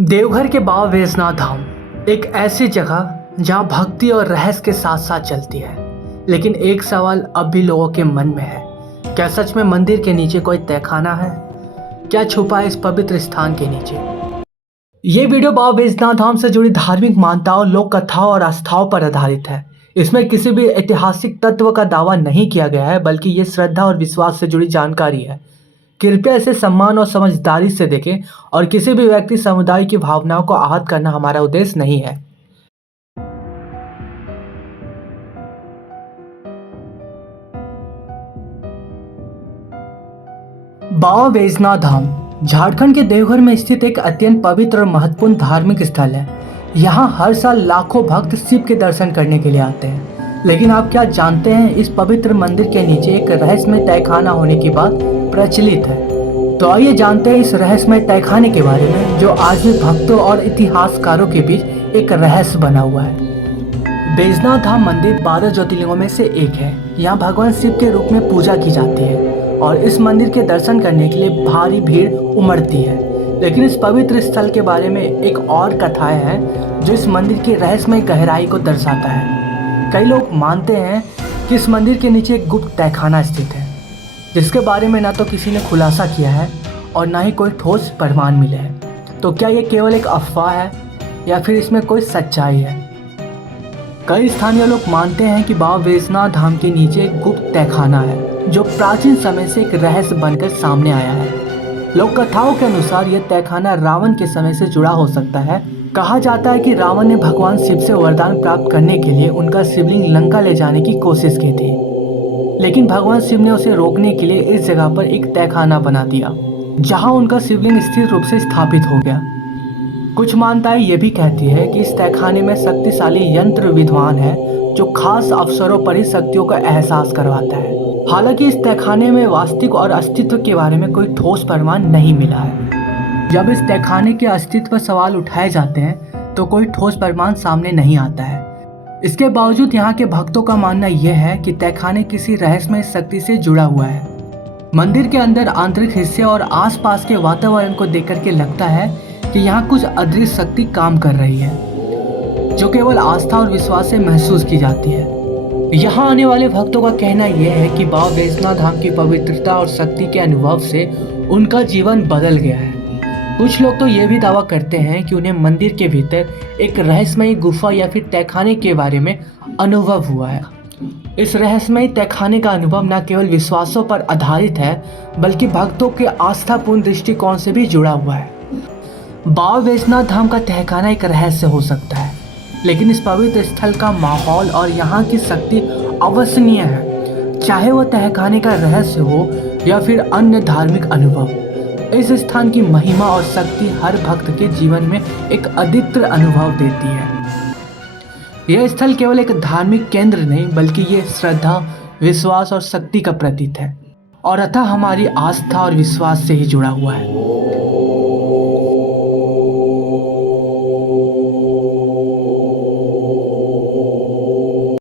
देवघर के बाबा वैजनाथ धाम एक ऐसी जगह जहां भक्ति और रहस्य के साथ साथ चलती है। लेकिन एक सवाल अब भी लोगों के मन में है, क्या सच में मंदिर के नीचे कोई तहखाना है? क्या छुपा है इस पवित्र स्थान के नीचे? ये वीडियो बाबा वैजनाथ धाम से जुड़ी धार्मिक मान्यताओं, लोक कथाओं और आस्थाओं पर आधारित है। इसमें किसी भी ऐतिहासिक तत्व का दावा नहीं किया गया है, बल्कि ये श्रद्धा और विश्वास से जुड़ी जानकारी है। कृपया इसे सम्मान और समझदारी से देखें और किसी भी व्यक्ति समुदाय की भावनाओं को आहत करना हमारा उद्देश्य नहीं है। बाबा वैजनाथ धाम झारखंड के देवघर में स्थित एक अत्यंत पवित्र और महत्वपूर्ण धार्मिक स्थल है। यहाँ हर साल लाखों भक्त शिव के दर्शन करने के लिए आते हैं। लेकिन आप क्या जानते हैं, इस पवित्र मंदिर के नीचे एक रहस्यमय तहखाना होने की बात प्रचलित है। तो आइए जानते हैं इस रहस्यमय तहखाने के बारे में, जो आज भी भक्तों और इतिहासकारों के बीच एक रहस्य बना हुआ है। वैजनाथ धाम मंदिर 12 ज्योतिर्लिंगों में से एक है। यहाँ भगवान शिव के रूप में पूजा की जाती है और इस मंदिर के दर्शन करने के लिए भारी भीड़ उमड़ती है। लेकिन इस पवित्र स्थल के बारे में एक और कथाएं हैं जो इस मंदिर की रहस्यमय गहराई को दर्शाता है। कई लोग मानते हैं कि इस मंदिर के नीचे एक गुप्त तहखाना स्थित है, जिसके बारे में ना तो किसी ने खुलासा किया है और ना ही कोई ठोस प्रमाण मिले हैं। तो क्या ये केवल एक अफवाह है या फिर इसमें कोई सच्चाई है? कई स्थानीय लोग मानते हैं कि बाबा वैजनाथ धाम के नीचे एक गुप्त तहखाना है, जो प्राचीन समय से एक रहस्य बनकर सामने आया है। लोक कथाओं के अनुसार यह तहखाना रावण के समय से जुड़ा हो सकता है। कहा जाता है कि रावण ने भगवान शिव से वरदान प्राप्त करने के लिए उनका शिवलिंग लंका ले जाने की कोशिश की थी, लेकिन भगवान शिव ने उसे रोकने के लिए इस जगह पर एक तहखाना बना दिया, जहां उनका शिवलिंग स्थिर रूप से स्थापित हो गया। कुछ मान्यताएं ये भी कहती है कि इस तहखाने में शक्तिशाली यंत्र विद्वान है, जो खास अवसरों पर ही शक्तियों का एहसास करवाता है। हालांकि इस तहखाने में वास्तविक और अस्तित्व के बारे में कोई ठोस प्रमाण नहीं मिला है। जब इस तहखाने के अस्तित्व पर सवाल उठाए जाते हैं तो कोई ठोस प्रमाण सामने नहीं आता है। इसके बावजूद यहाँ के भक्तों का मानना यह है कि तहखाने किसी रहस्यमय शक्ति से जुड़ा हुआ है। मंदिर के अंदर आंतरिक हिस्से और आसपास के वातावरण को देख करके लगता है कि यहाँ कुछ अदृश्य शक्ति काम कर रही है, जो केवल आस्था और विश्वास से महसूस की जाती है। यहाँ आने वाले भक्तों का कहना यह है कि बाबा वैजनाथ धाम की पवित्रता और शक्ति के अनुभव से उनका जीवन बदल गया है। कुछ लोग तो ये भी दावा करते हैं कि उन्हें मंदिर के भीतर एक रहस्यमय गुफा या फिर तहखाने के बारे में अनुभव हुआ है। इस रहस्यमय तहखाने का अनुभव न केवल विश्वासों पर आधारित है, बल्कि भक्तों के आस्थापूर्ण दृष्टिकोण से भी जुड़ा हुआ है। बाबा वैजनाथ धाम का तहखाना एक रहस्य हो सकता है, लेकिन इस पवित्र स्थल का माहौल और यहाँ की शक्ति अविश्वसनीय है। चाहे वह तहखाने का रहस्य हो या फिर अन्य धार्मिक अनुभव, इस स्थान की महिमा और शक्ति हर भक्त के जीवन में एक अद्वितीय अनुभव देती है। यह स्थल केवल एक धार्मिक केंद्र नहीं, बल्कि ये श्रद्धा, विश्वास और शक्ति का प्रतीक है, और अतः हमारी आस्था और विश्वास से ही जुड़ा हुआ है।